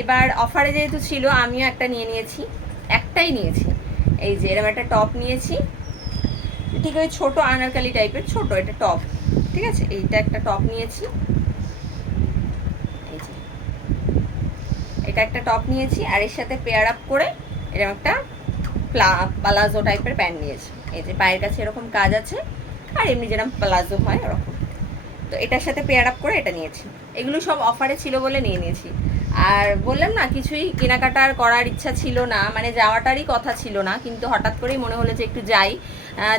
এবার অফারে যেহেতু ছিল আমিও একটা নিয়ে নিয়েছি, একটাই নিয়েছি। এই যে এরকম একটা টপ নিয়েছি, ঠিক ওই ছোট আনারকালি টাইপের, ছোট এটা টপ, ঠিক আছে। এইটা একটা টপ নিয়েছি, এই যে এটা একটা টপ নিয়েছি, আর এর সাথে পেয়ার আপ করে এরকম একটা প্লাজো টাইপের প্যান্ট নিয়েছি। এই যে পায়ের কাছে এরকম কাজ আছে, আর এমনি যেরকম প্লাজো হয় ওরকম। তো এটার সাথে পেয়ার আপ করে এটা নিয়েছি। এগুলো সব অফারে ছিল বলে নিয়ে নিয়েছি। আর বললাম না, কিছুই কেনাকাটার করার ইচ্ছা ছিল না, মানে যাওয়াটারই কথা ছিল না, কিন্তু হঠাৎ করেই মনে হলো যে একটু যাই,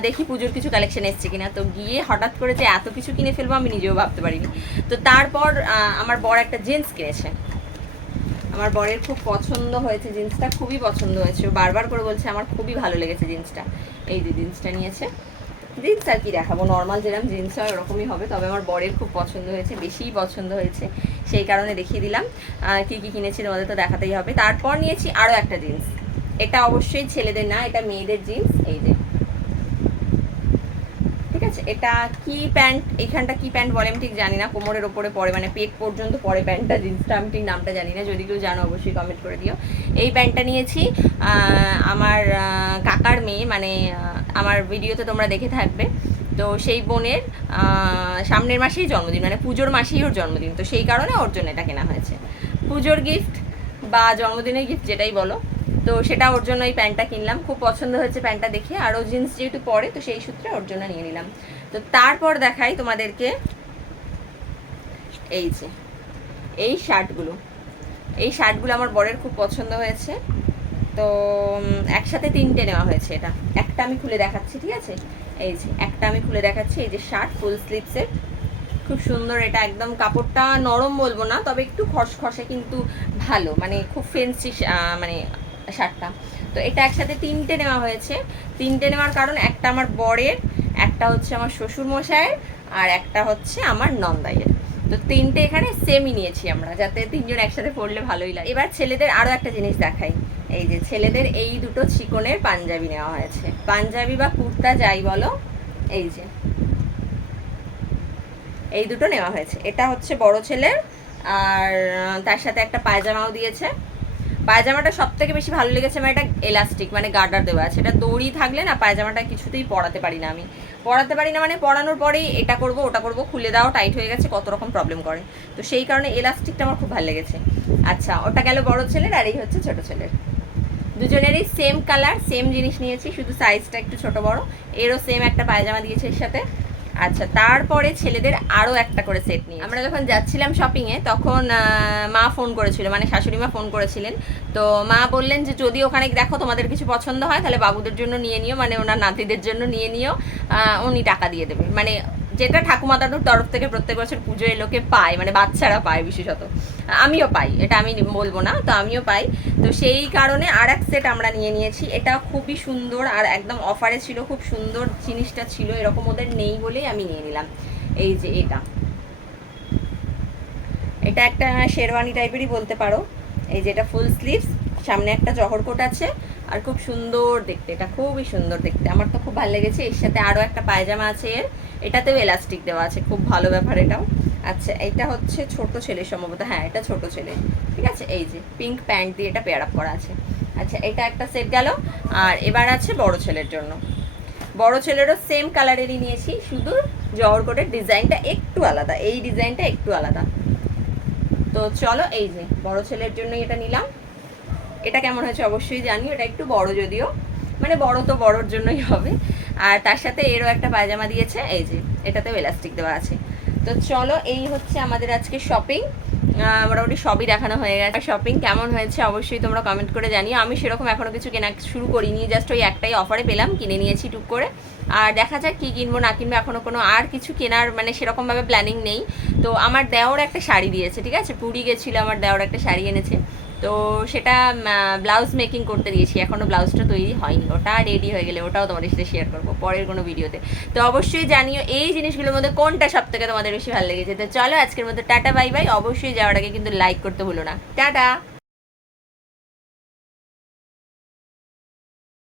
দেখি পুজোর কিছু কালেকশন এসছে কিনা। তো গিয়ে হঠাৎ করে যে এত কিছু কিনে ফেলবো আমি নিজেও ভাবতে পারিনি। তো তারপর আমার বর একটা জিন্স কিনেছে, আমার বরের খুব পছন্দ হয়েছে জিন্সটা, খুবই পছন্দ হয়েছে, বারবার করে বলছে আমার খুবই ভালো লেগেছে জিন্সটা। এই যে জিন্সটা নিয়েছে, জিন্স আর কি দেখাবো, নর্মাল যেরকম জিন্স হয় ওরকমই হবে, তবে আমার বরের খুব পছন্দ হয়েছে, বেশিই পছন্দ হয়েছে, সেই কারণে দেখিয়ে দিলাম। কী কী কিনেছি তোমাদের তো দেখাতেই হবে। তারপর নিয়েছি আরও একটা জিন্স, এটা অবশ্যই ছেলেদের না, এটা মেয়েদের জিন্স। এই যে ঠিক আছে, এটা কি প্যান্ট, এইখানটা কি প্যান্ট বলে আমি ঠিক জানি না, কোমরের ওপরে পরে, মানে পেট পর্যন্ত পরে প্যান্টটা, জিন্সটা আমি ঠিক নামটা জানি না, যদি কেউ জানো অবশ্যই কমেন্ট করে দিও। এই প্যান্টটা নিয়েছি আমার কাকার মেয়ে, মানে আমার ভিডিওতে তোমরা দেখে থাকবে, তো সেই বোনের সামনের মাসেই জন্মদিন, মানে পুজোর মাসেই ওর জন্মদিন, তো সেই কারণে ওর জন্য এটা কেনা হয়েছে, পুজোর গিফট বা জন্মদিনের গিফট যেটাই বলো। তো সেটা ওর জন্য এই প্যান্টটা কিনলাম, খুব পছন্দ হয়েছে প্যান্টটা দেখে, আর ও জিন্স যেহেতু পরে তো সেই সূত্রে ওর জন্য নিয়ে নিলাম। তো তারপর দেখাই তোমাদেরকে, এই যে এই শার্টগুলো, এই শার্টগুলো আমার বরের খুব পছন্দ হয়েছে, তো একসাথে তিনটে নেওয়া হয়েছে। এটা একটা আমি খুলে দেখাচ্ছি, ঠিক আছে, এই যে একটা আমি খুলে দেখাচ্ছি, এই যে শার্ট ফুল স্লিভসের, খুব সুন্দর, এটা একদম কাপড়টা নরম বলবো না, তবে একটু খসখসে কিন্তু ভালো, মানে খুব ফেন্সি মানে শার্টটা। তো এটা একসাথে তিনটে নেওয়া হয়েছে, তিনটে নেওয়ার কারণ একটা আমার বরের, একটা হচ্ছে আমার শ্বশুর মশাইয়ের, আর একটা হচ্ছে আমার নন্দাইয়ের। তো তিনটে এখানে সেমই নিয়েছি আমরা, যাতে তিনজন একসাথে পরলে ভালোই লাগে। এবার ছেলেদের আরও একটা জিনিস দেখাই, এই যে ছেলেদের এই দুটো চিকনের পাঞ্জাবি নেওয়া হয়েছে, পাঞ্জাবি বা কুর্তা যাই বলো, এই যে এই দুটো নেওয়া হয়েছে। এটা হচ্ছে বড় ছেলের, আর তার সাথে একটা পায়জামাও দিয়েছে। পায়জামাটা সব থেকে বেশি ভালো লেগেছে আমার, এটা এলাস্টিক, মানে গার্ডার দেওয়া আছে, এটা দড়ি থাকলে না পায়জামাটা কিছুতেই পরাতে পারি না আমি, পরাতে পারি না মানে পরানোর পরেই এটা করব ওটা করব, খুলে দাও টাইট হয়ে গেছে, কত রকম প্রবলেম করে, তো সেই কারণে এলাস্টিকটা আমার খুব ভালো লেগেছে। আচ্ছা, ওটা গেল বড় ছেলের, আর এই হচ্ছে ছোট ছেলের। দুজনেরই সেম কালার, সেম জিনিস নিয়েছি, শুধু সাইজটা একটু ছোট বড়। এরও সেম একটা পায়জামা দিয়েছে এর সাথে। আচ্ছা, তারপরে ছেলেদের আরও একটা করে সেট নিয়ে, আমরা যখন যাচ্ছিলাম শপিংয়ে তখন মা ফোন করেছিল, মানে শাশুড়ি মা ফোন করেছিলেন, তো মা বললেন যে যদি ওখানে দেখো তোমাদের কিছু পছন্দ হয় তাহলে বাবুদের জন্য নিয়ে নিও, মানে ওনার নাতিদের জন্য নিয়ে নিও, উনি টাকা দিয়ে দেবে, মানে যেটা ঠাকুমা দাদুর তরফ থেকে প্রত্যেক বছর পুজোয় লোকে পায়, মানে বাচ্চারা পায় বিশেষত, আমিও পাই, এটা আমি বলবো না, তো আমিও পাই। তো সেই কারণে আর এক সেট আমরা নিয়ে নিয়েছি, এটা খুবই সুন্দর আর একদম অফারে ছিল, খুব সুন্দর জিনিসটা ছিল, এরকম ওদের নেই বলেই আমি নিয়ে নিলাম। এই যে এটা একটা শেরওয়ানি টাইপেরই বলতে পারো, এই যে এটা ফুল স্লিভস, সামনে একটা জহর কোট আছে, আর খুব সুন্দর দেখতে, এটা খুবই সুন্দর দেখতে, আমার তো খুব ভালো লেগেছে। এর সাথে আরও একটা পায়জামা আছে এর, এটাতেও এলাস্টিক দেওয়া আছে, খুব ভালো ব্যাপার এটাও। আচ্ছা, এটা হচ্ছে ছোট ছেলে সম্ভবত, হ্যাঁ এটা ছোট ছেলে, ঠিক আছে, এই যে পিঙ্ক প্যান্ট দিয়ে এটা পেয়ার আপ করা আছে। আচ্ছা, এটা একটা সেট গেল, আর এবার আছে বড় ছেলের জন্য, বড় ছেলেরও সেম কালারেরই নিয়েছি, শুধু জহর কোটের ডিজাইনটা একটু আলাদা, এই ডিজাইনটা একটু আলাদা। তো চলো, এই যে বড় ছেলের জন্য এটা নিলাম, এটা কেমন হয়েছে অবশ্যই জানি, এটা একটু বড় যদিও, মানে বড় তো বড়র জন্যই হবে। আর তার সাথে এরও একটা পায়জামা দিয়েছে, এই যে এটাতেও এলাস্টিক দেওয়া আছে। তো চলো, এই হচ্ছে আমাদের আজকে শপিং, মোটামুটি সবই দেখানো হয়ে গেছে। শপিং কেমন হয়েছে অবশ্যই তোমরা কমেন্ট করে জানিও। আমি সেরকম এখনও কিছু কেনা শুরু করিনি, জাস্ট ওই একটাই অফারে পেলাম, কিনে নিয়েছি টুক করে, আর দেখা যাক কী কিনবো না কিনবো, এখনও কোনো আর কিছু কেনার মানে সেরকমভাবে প্ল্যানিং নেই। তো আমার দেওর একটা শাড়ি দিয়েছে, ঠিক আছে, পুরী গেছিলো, আমার দেওর একটা শাড়ি এনেছে, তো সেটা ব্লাউজ মেকিং করতে দিয়েছি, এখনও ব্লাউজটা তৈরি হয়নি, ওটা রেডি হয়ে গেলে ওটাও তোমাদের সাথে শেয়ার করবো পরের কোনো ভিডিওতে। তো অবশ্যই জানিও এই জিনিসগুলোর মধ্যে কোনটা সব থেকে তোমাদের বেশি ভালো লেগেছে। তো চলো, আজকের মতো টাটা বাই বাই। অবশ্যই যাওয়ার আগে কিন্তু লাইক করতে ভুলো না। টাটা।